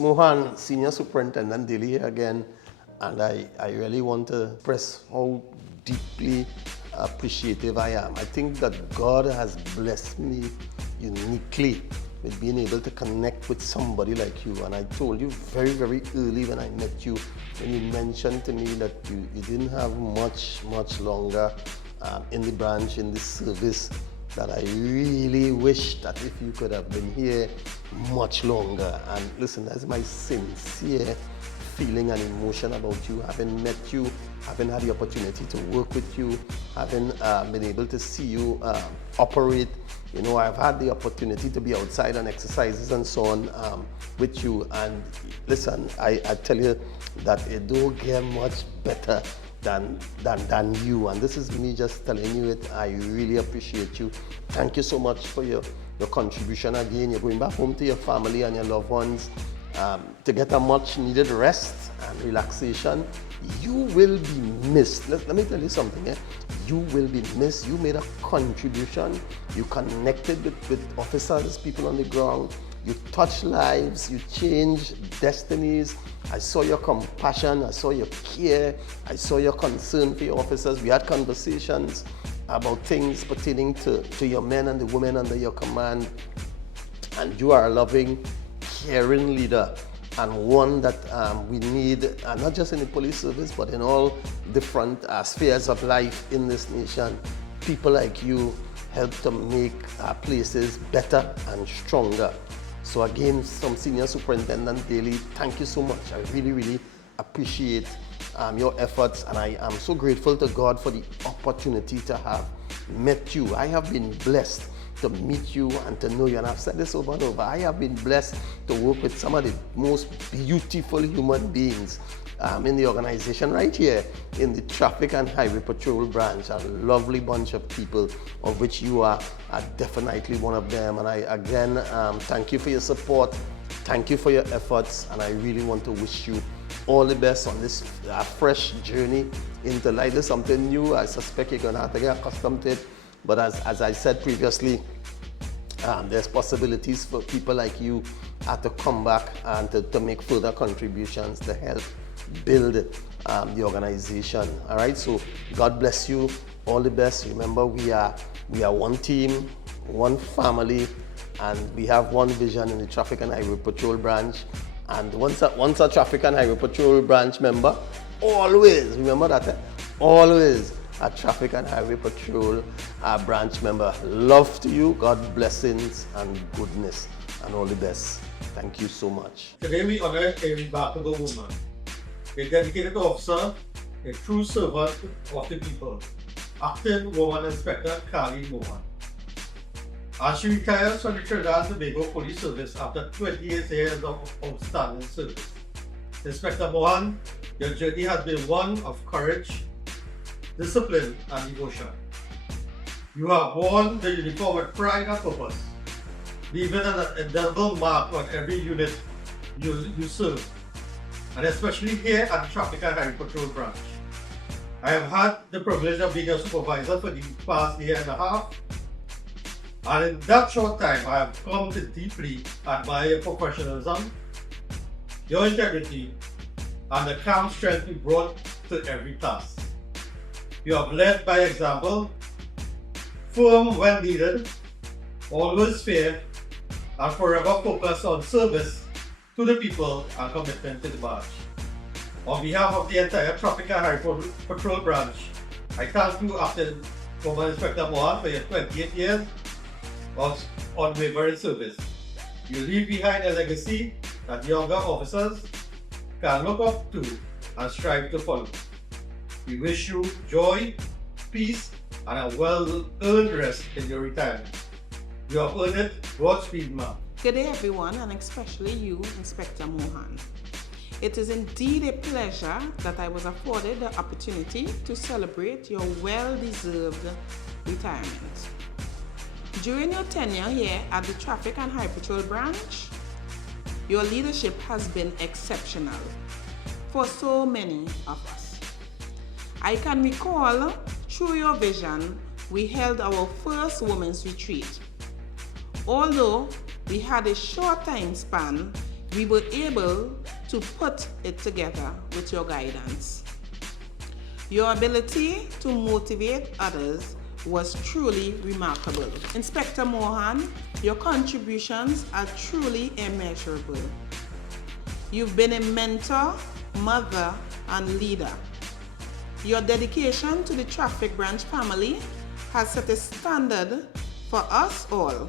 Mohan, Senior Superintendent Daily here again, and I really want to express how deeply appreciative I am. I think that God has blessed me uniquely with being able to connect with somebody like you. And I told you very, very early when I met you, when you mentioned to me that you didn't have much longer in the branch, in the service, that I really wish that if you could have been here much longer. And listen, that's my sincere feeling and emotion about you, having met you, having had the opportunity to work with you, having been able to see you operate. You know, I've had the opportunity to be outside on exercises and so on with you. And listen, I tell you that it don't get much better than you. And this is me just telling you it. I really appreciate you. Thank you so much for your contribution again. You're going back home to your family and your loved ones to get a much needed rest and relaxation. You will be missed. Let me tell you something. You will be missed. You made a contribution. You connected with officers, people on the ground. You touched lives. You changed destinies. I saw your compassion. I saw your care. I saw your concern for your officers. We had conversations about things pertaining to your men and the women under your command. And you are a loving, caring leader, and one that we need, not just in the police service, but in all different spheres of life in this nation. People like you help to make our places better and stronger. So again, from Senior Superintendent Daly, thank you so much. I really appreciate your efforts, and I am so grateful to God for the opportunity to have met you. I have been blessed to meet you and to know you, and I've said this over and over. I have been blessed to work with some of the most beautiful human beings in the organization right here in the Traffic and Highway Patrol branch. A lovely bunch of people, of which you are definitely one of them. And I again thank you for your support, thank you for your efforts, and I really want to wish you all the best on this fresh journey into life. There's something new. I suspect you're going to have to get accustomed to it. But as I said previously, there's possibilities for people like you to come back and to make further contributions to help build the organization. All right, so God bless you. All the best. Remember, we are one team, one family, and we have one vision in the Traffic and Highway Patrol branch. And once a Traffic and Highway Patrol branch member, always remember that. Always a Traffic and Highway Patrol branch member. Love to you, God blessings and goodness, and all the best. Thank you so much. Today we honor a remarkable woman, a dedicated officer, a true servant of the people, Acting Woman Inspector Carly Mohan. As she retires from the Trinidad and Tobago Police Service after 28 years of outstanding service. Inspector Mohan, your journey has been one of courage, discipline, and devotion. You have worn the uniform with pride and purpose, leaving an indelible mark on every unit you serve, and especially here at the Traffic and Highway Patrol branch. I have had the privilege of being a supervisor for the past year and a half, and in that short time I have come to deeply admire your professionalism, your integrity, and the calm strength you brought to every task. You have led by example, firm when needed, always fair, and forever focused on service to the people and commitment to the branch. On behalf of the entire Traffic and Highway Patrol branch, I thank you, Acting Woman Inspector Mohan, for your 28 years of unwavering service. You leave behind a legacy that younger officers can look up to and strive to follow. We wish you joy, peace, and a well-earned rest in your retirement. You have earned it. Godspeed, ma'am. Good day, everyone, and especially you, Inspector Mohan. It is indeed a pleasure that I was afforded the opportunity to celebrate your well-deserved retirement. During your tenure here at the Traffic and Highway Patrol branch, your leadership has been exceptional for so many of us. I can recall, through your vision, we held our first women's retreat. Although we had a short time span, we were able to put it together with your guidance. Your ability to motivate others was truly remarkable. Inspector Mohan, your contributions are truly immeasurable. You've been a mentor, mother, and leader. Your dedication to the traffic branch family has set a standard for us all.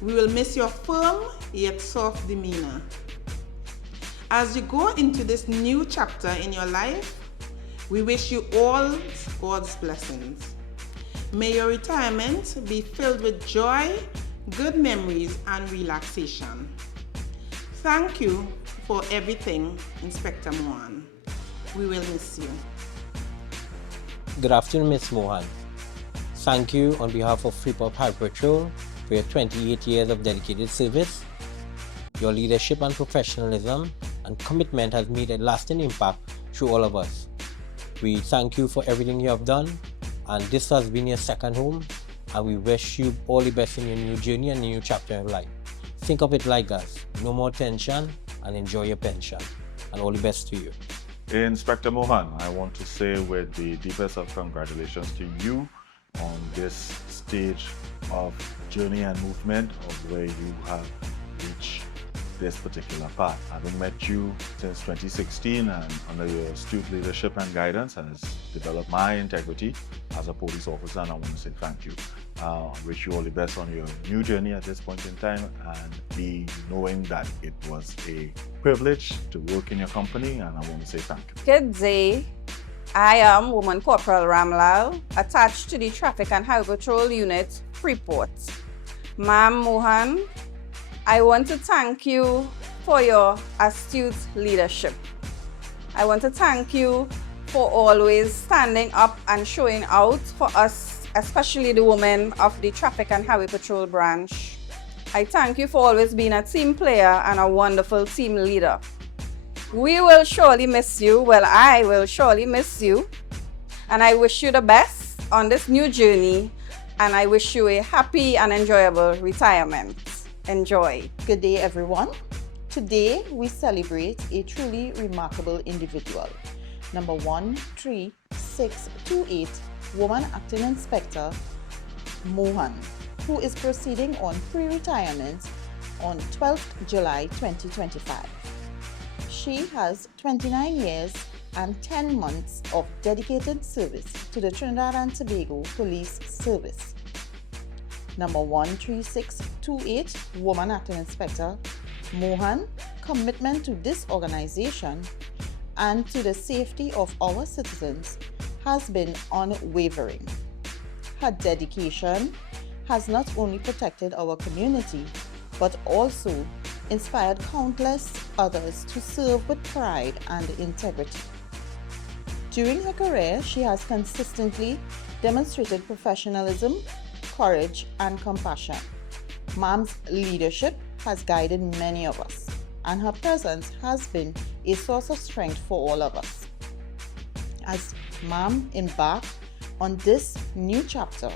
We will miss your firm yet soft demeanor. As you go into this new chapter in your life, we wish you all God's blessings. May your retirement be filled with joy, good memories, and relaxation. Thank you for everything, Inspector Mohan. We will miss you. Good afternoon, Ms. Mohan. Thank you on behalf of Freeport Highway Patrol for your 28 years of dedicated service. Your leadership and professionalism and commitment has made a lasting impact through all of us. We thank you for everything you have done, and this has been your second home, and we wish you all the best in your new journey and new chapter of life. Think of it like us, no more tension, and enjoy your pension, and all the best to you. Inspector Mohan, I want to say with the deepest of congratulations to you on this stage of journey and movement of where you have reached this particular path. Having met you since 2016 and under your astute leadership and guidance has developed my integrity as a police officer, and I want to say thank you. Wish you all the best on your new journey at this point in time, and be knowing that it was a privilege to work in your company, and I want to say thank you. Good day. I am Woman Corporal Ramlal, attached to the Traffic and Highway Patrol Unit, Freeport. Ma'am Mohan, I want to thank you for your astute leadership. I want to thank you for always standing up and showing out for us, especially the women of the Traffic and Highway Patrol branch. I thank you for always being a team player and a wonderful team leader. We will surely miss you. Well, I will surely miss you. And I wish you the best on this new journey. And I wish you a happy and enjoyable retirement. Enjoy. Good day, everyone. Today, we celebrate a truly remarkable individual. Number 13628, Woman Acting Inspector Mohan, who is proceeding on pre-retirement on 12th July 2025. She has 29 years and 10 months of dedicated service to the Trinidad and Tobago Police Service. Number 13628, Woman Acting Inspector Mohan, commitment to this organization and to the safety of our citizens has been unwavering. Her dedication has not only protected our community, but also inspired countless others to serve with pride and integrity. During her career, she has consistently demonstrated professionalism, courage, and compassion. Ma'am's leadership has guided many of us, and her presence has been a source of strength for all of us. As Ma'am embarks on this new chapter,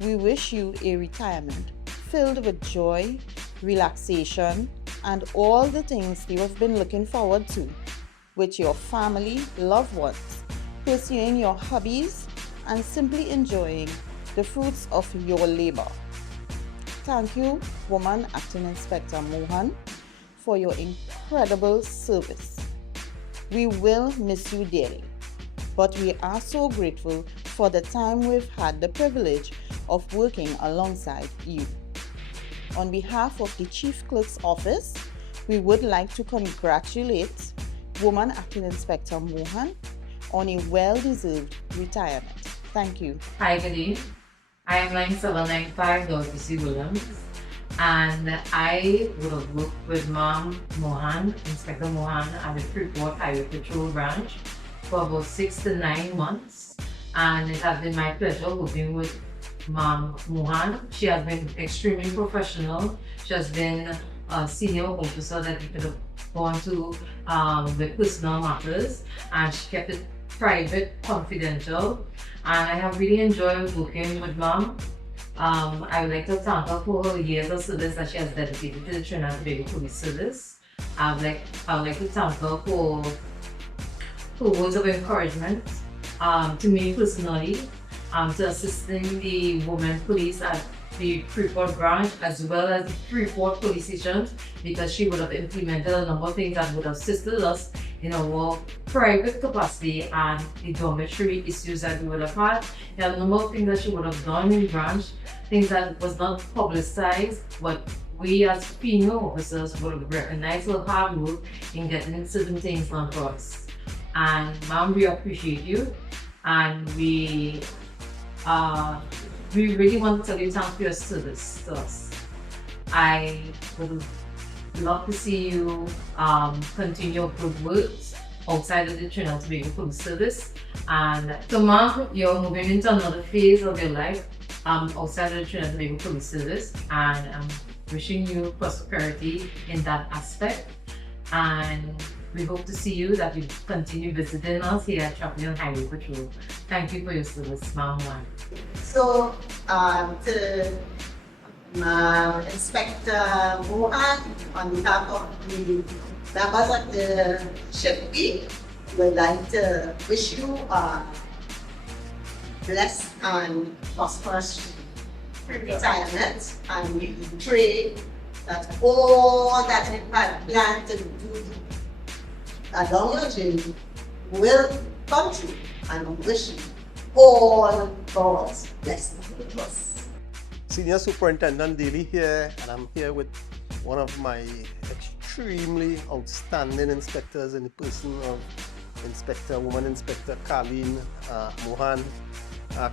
we wish you a retirement filled with joy, relaxation, and all the things you have been looking forward to with your family, loved ones, pursuing your hobbies, and simply enjoying the fruits of your labor. Thank you, Woman Acting Inspector Mohan, for your incredible service. We will miss you dearly, but we are so grateful for the time we've had the privilege of working alongside you. On behalf of the Chief Clerk's Office, we would like to congratulate Woman Acting Inspector Mohan on a well-deserved retirement. Thank you. Hi, good evening. I am line 795 Dorothy C. Williams, and I would have worked with Ma'am Mohan, Inspector Mohan, at the Freeport Highway Patrol branch for about 6 to 9 months, and it has been my pleasure working with Ma'am Mohan. She has been extremely professional. She has been a senior officer that you could have gone to with personal matters, and she kept it private, confidential, and I have really enjoyed working with Ma'am. I would like to thank her for her years of service that she has dedicated to the Trinidad and Tobago Police Service. I would like to thank her for words of encouragement to me personally, to assisting the women police at the Freeport branch as well as the Freeport police stations, because she would have implemented a number of things that would have assisted us in our private capacity and the dormitory issues that we would have had. There are a number of things that she would have done in the branch, things that was not publicized, but we as female officers would have recognized her hard work in getting certain things done for us. And ma'am, we appreciate you, and we really want to tell you thank you for your service to us. I would love to see you continue your good works outside of the Trinidad and Tobago Police Service. And so ma'am, you're moving into another phase of your life outside of the Trinidad and Tobago Police Service, and I'm wishing you prosperity in that aspect. And we hope to see you, that you continue visiting us here at Traffic and Highway Patrol. Thank you for your service, Ma'am Mohan. So, to Inspector Mohan, on behalf of the members of the ship week, we'd like to wish you a blessed and prosperous retirement, and we pray that all that you had planned to do along your journey will come true, and wish you all God's blessings with us. Senior Superintendent Daly here, and I'm here with one of my extremely outstanding inspectors in the person of Woman Inspector Colleen Mohan.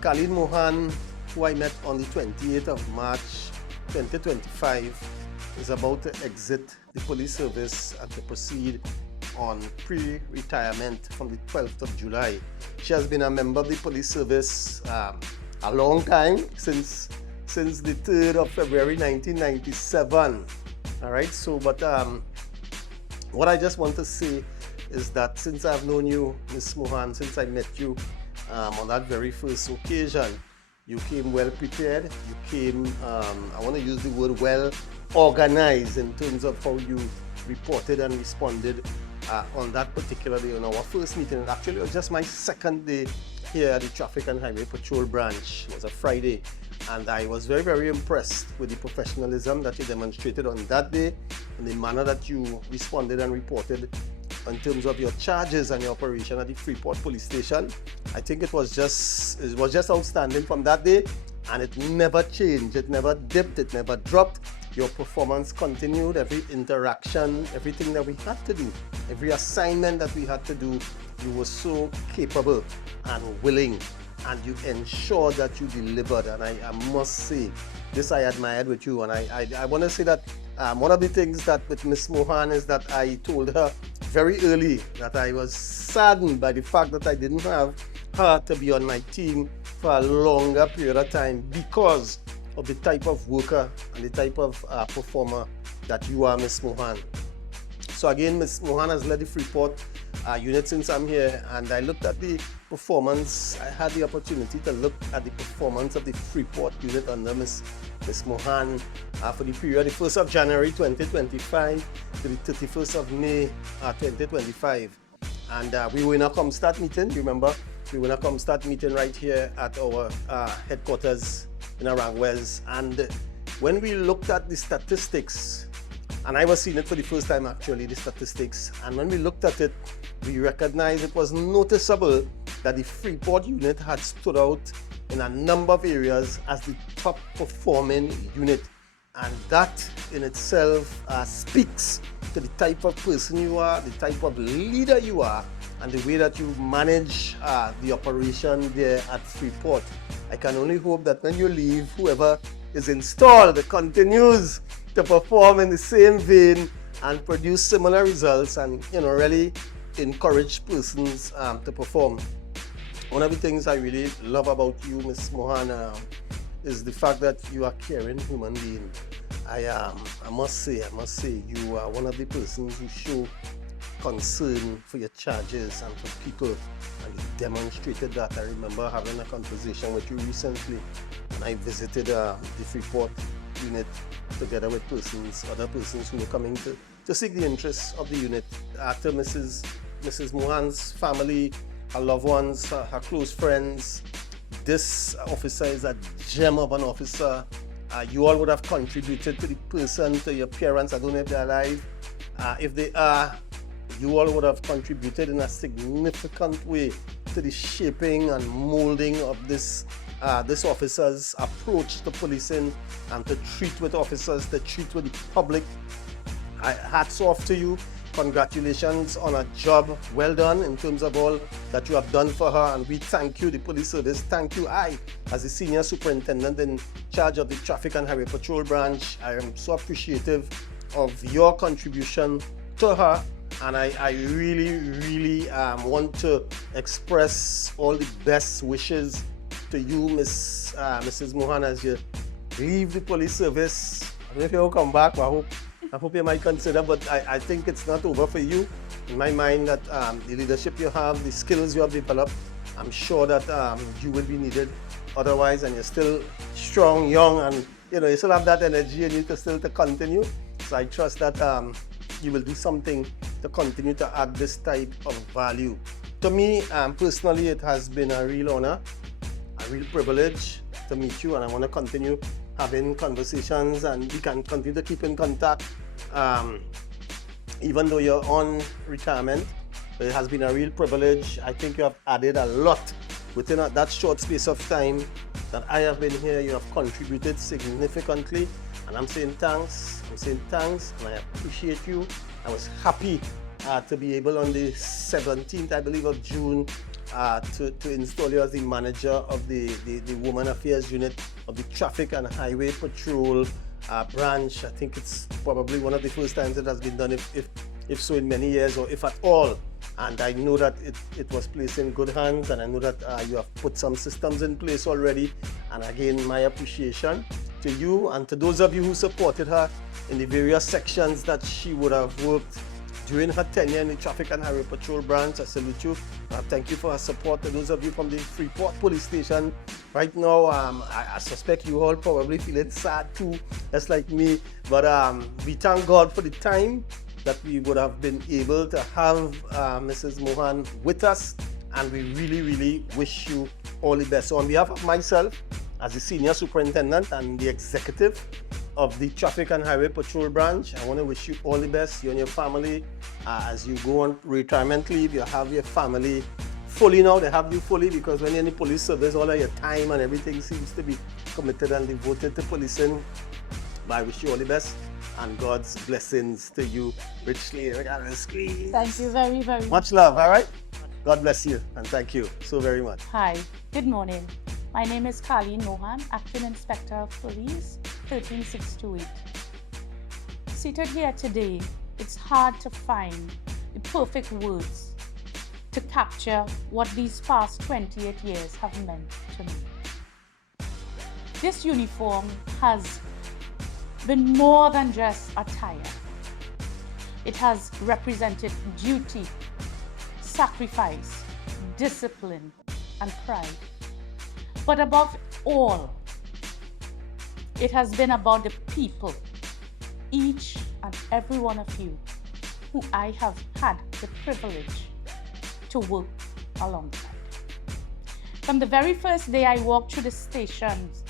Colleen Mohan, who I met on the 28th of March 2025, is about to exit the police service and to proceed on pre-retirement from the 12th of July. She has been a member of the police service a long time, since the 3rd of February 1997. All right, so but what I just want to say is that since I've known you, Ms. Mohan, since I met you on that very first occasion, you came well prepared. You came, I want to use the word well organized in terms of how you reported and responded on that particular day on our first meeting. And actually, it was just my second day here at the Traffic and Highway Patrol branch. It was a Friday, and I was very, very impressed with the professionalism that you demonstrated on that day and the manner that you responded and reported in terms of your charges and your operation at the Freeport Police Station. I think it was just outstanding from that day, and it never changed, it never dipped, it never dropped. Your performance continued. Every interaction, everything that we had to do, every assignment that we had to do, you were so capable and willing, and you ensured that you delivered. And I must say, this I admired with you. And I want to say that one of the things that with Miss Mohan is that I told her very early that I was saddened by the fact that I didn't have her to be on my team for a longer period of time, because of the type of worker and the type of performer that you are, Ms. Mohan. So again, Ms. Mohan has led the Freeport unit since I'm here, and I looked at the performance. I had the opportunity to look at the performance of the Freeport unit under Ms. Mohan for the period the 1st of January 2025 to the 31st of May 2025. And we were in a Comstat meeting, remember? We were in a Comstat meeting right here at our headquarters in Arangwes, and when we looked at the statistics, and I was seeing it for the first time actually, the statistics, and when we looked at it, we recognized it was noticeable that the Freeport unit had stood out in a number of areas as the top performing unit, and that in itself speaks to the type of person you are, the type of leader you are, and the way that you manage the operation there at Freeport. I can only hope that when you leave, whoever is installed continues to perform in the same vein and produce similar results, and really encourage persons to perform. One of the things I really love about you, Ms. Mohan, is the fact that you are a caring human being. I must say, you are one of the persons who show concern for your charges and for people, and you demonstrated that. I remember having a conversation with you recently when I visited the Freeport unit together with other persons who were coming to seek the interests of the unit. After Mrs. Mohan's family, her loved ones, her close friends, this officer is a gem of an officer. You all would have contributed to the person, to your parents. I don't know if they're alive. If they are, you all would have contributed in a significant way to the shaping and molding of this officer's approach to policing and to treat with officers, to treat with the public. Hats off to you. Congratulations on a job well done in terms of all that you have done for her, and we thank you, the police service. Thank you. I, as the senior superintendent in charge of the Traffic and Highway Patrol branch, I am so appreciative of your contribution to her, and I really want to express all the best wishes to you, Mrs. Mohan, as you leave the police service. I don't know if you'll come back, but I hope you might consider, but I think it's not over for you. In my mind, that the leadership you have, the skills you have developed, I'm sure that you will be needed otherwise, and you're still strong, young, and you still have that energy and you to continue. So I trust that you will do something to continue to add this type of value. To me, personally, it has been a real honor, a real privilege to meet you, and I want to continue having conversations, and we can continue to keep in contact. Even though you're on retirement, it has been a real privilege. I think you have added a lot within that short space of time that I have been here. You have contributed significantly, and I'm saying thanks. And I appreciate you. I was happy to be able on the 17th, I believe, of June to install you as the manager of the Women Affairs Unit of the Traffic and Highway Patrol branch. I think it's probably one of the first times it has been done, if so in many years, or if at all. And I know that it was placed in good hands, and I know that you have put some systems in place already. And again, my appreciation to you and to those of you who supported her in the various sections that she would have worked during her tenure in the Traffic and Highway Patrol branch. I salute you. Thank you for her support. To those of you from the Freeport Police Station, right now, I suspect you all probably feeling sad too, just like me. But we thank God for the time that we would have been able to have Mrs. Mohan with us, and we really wish you all the best. So on behalf of myself, as the Senior Superintendent and the Executive of the Traffic and Highway Patrol branch, I want to wish you all the best, you and your family. As you go on retirement leave, you have your family fully now. They have you fully, because when you're in the police service, all of your time and everything seems to be committed and devoted to policing. But I wish you all the best, and God's blessings to you richly. Look at the screen. Thank you very much. Much love, all right? God bless you, and thank you so very much. Hi, good morning. My name is Colleen Mohan, Acting Inspector of Police, 13628. Seated here today, it's hard to find the perfect words to capture what these past 28 years have meant to me. This uniform has been more than just attire. It has represented duty, sacrifice, discipline, and pride. But above all, it has been about the people, each and every one of you, who I have had the privilege to work alongside. From the very first day I walked through the station's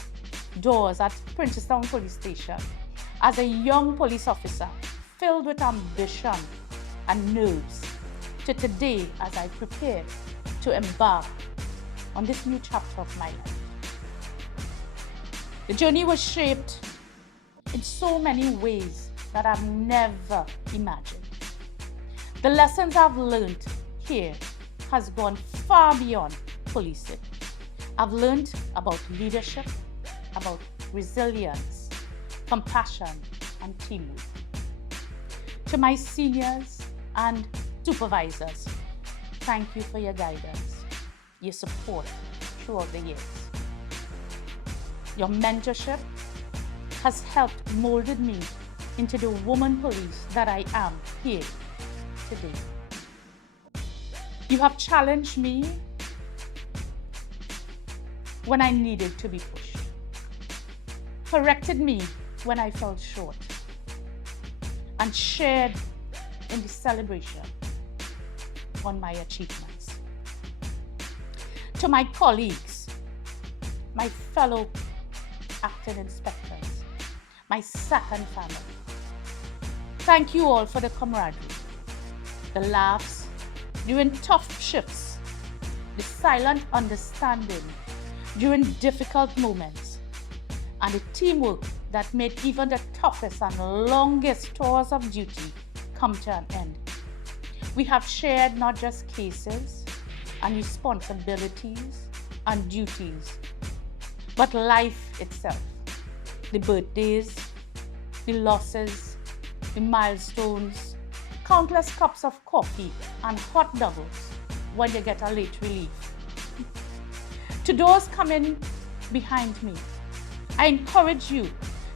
doors at Princeton Police Station as a young police officer filled with ambition and nerves, to today as I prepare to embark on this new chapter of my life. The journey was shaped in so many ways that I've never imagined. The lessons I've learned here has gone far beyond policing. I've learned about leadership, about resilience, compassion, and teamwork. To my seniors and supervisors, thank you for your guidance, your support throughout the years. Your mentorship has helped molded me into the woman police that I am here today. You have challenged me when I needed to be pushed, corrected me when I fell short, and shared in the celebration on my achievements. To my colleagues, my fellow acting inspectors, my second family, thank you all for the camaraderie, the laughs during tough shifts, the silent understanding during difficult moments, and the teamwork that made even the toughest and longest tours of duty come to an end. We have shared not just cases and responsibilities and duties, but life itself, the birthdays, the losses, the milestones, countless cups of coffee and hot doubles when you get a late relief. To those coming behind me, I encourage you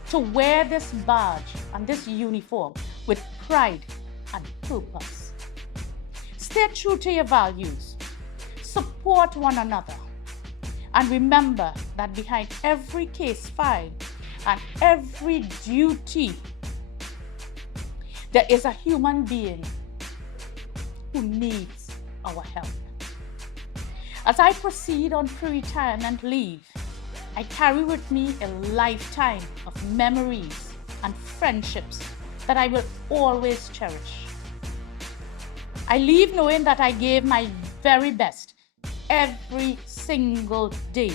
to wear this badge and this uniform with pride and purpose. Stay true to your values, support one another, and remember that behind every case filed and every duty, there is a human being who needs our help. As I proceed on pre-retirement leave, I carry with me a lifetime of memories and friendships that I will always cherish. I leave knowing that I gave my very best every single day,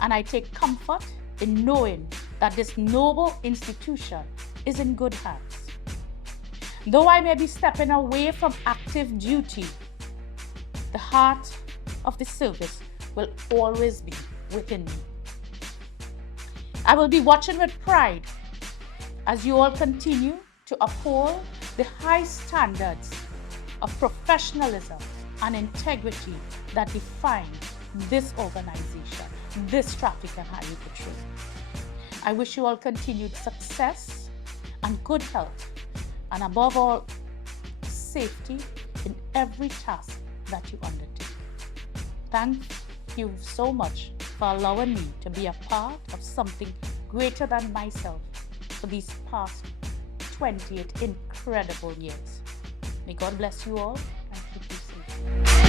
and I take comfort in knowing that this noble institution is in good hands. Though I may be stepping away from active duty, the heart of the service will always be within me. I will be watching with pride as you all continue to uphold the high standards of professionalism and integrity that define this organization, this Traffic and Highway Patrol. I wish you all continued success and good health, and above all, safety in every task that you undertake. Thank you so much for allowing me to be a part of something greater than myself for these past 28 incredible years. May God bless you all and keep you safe.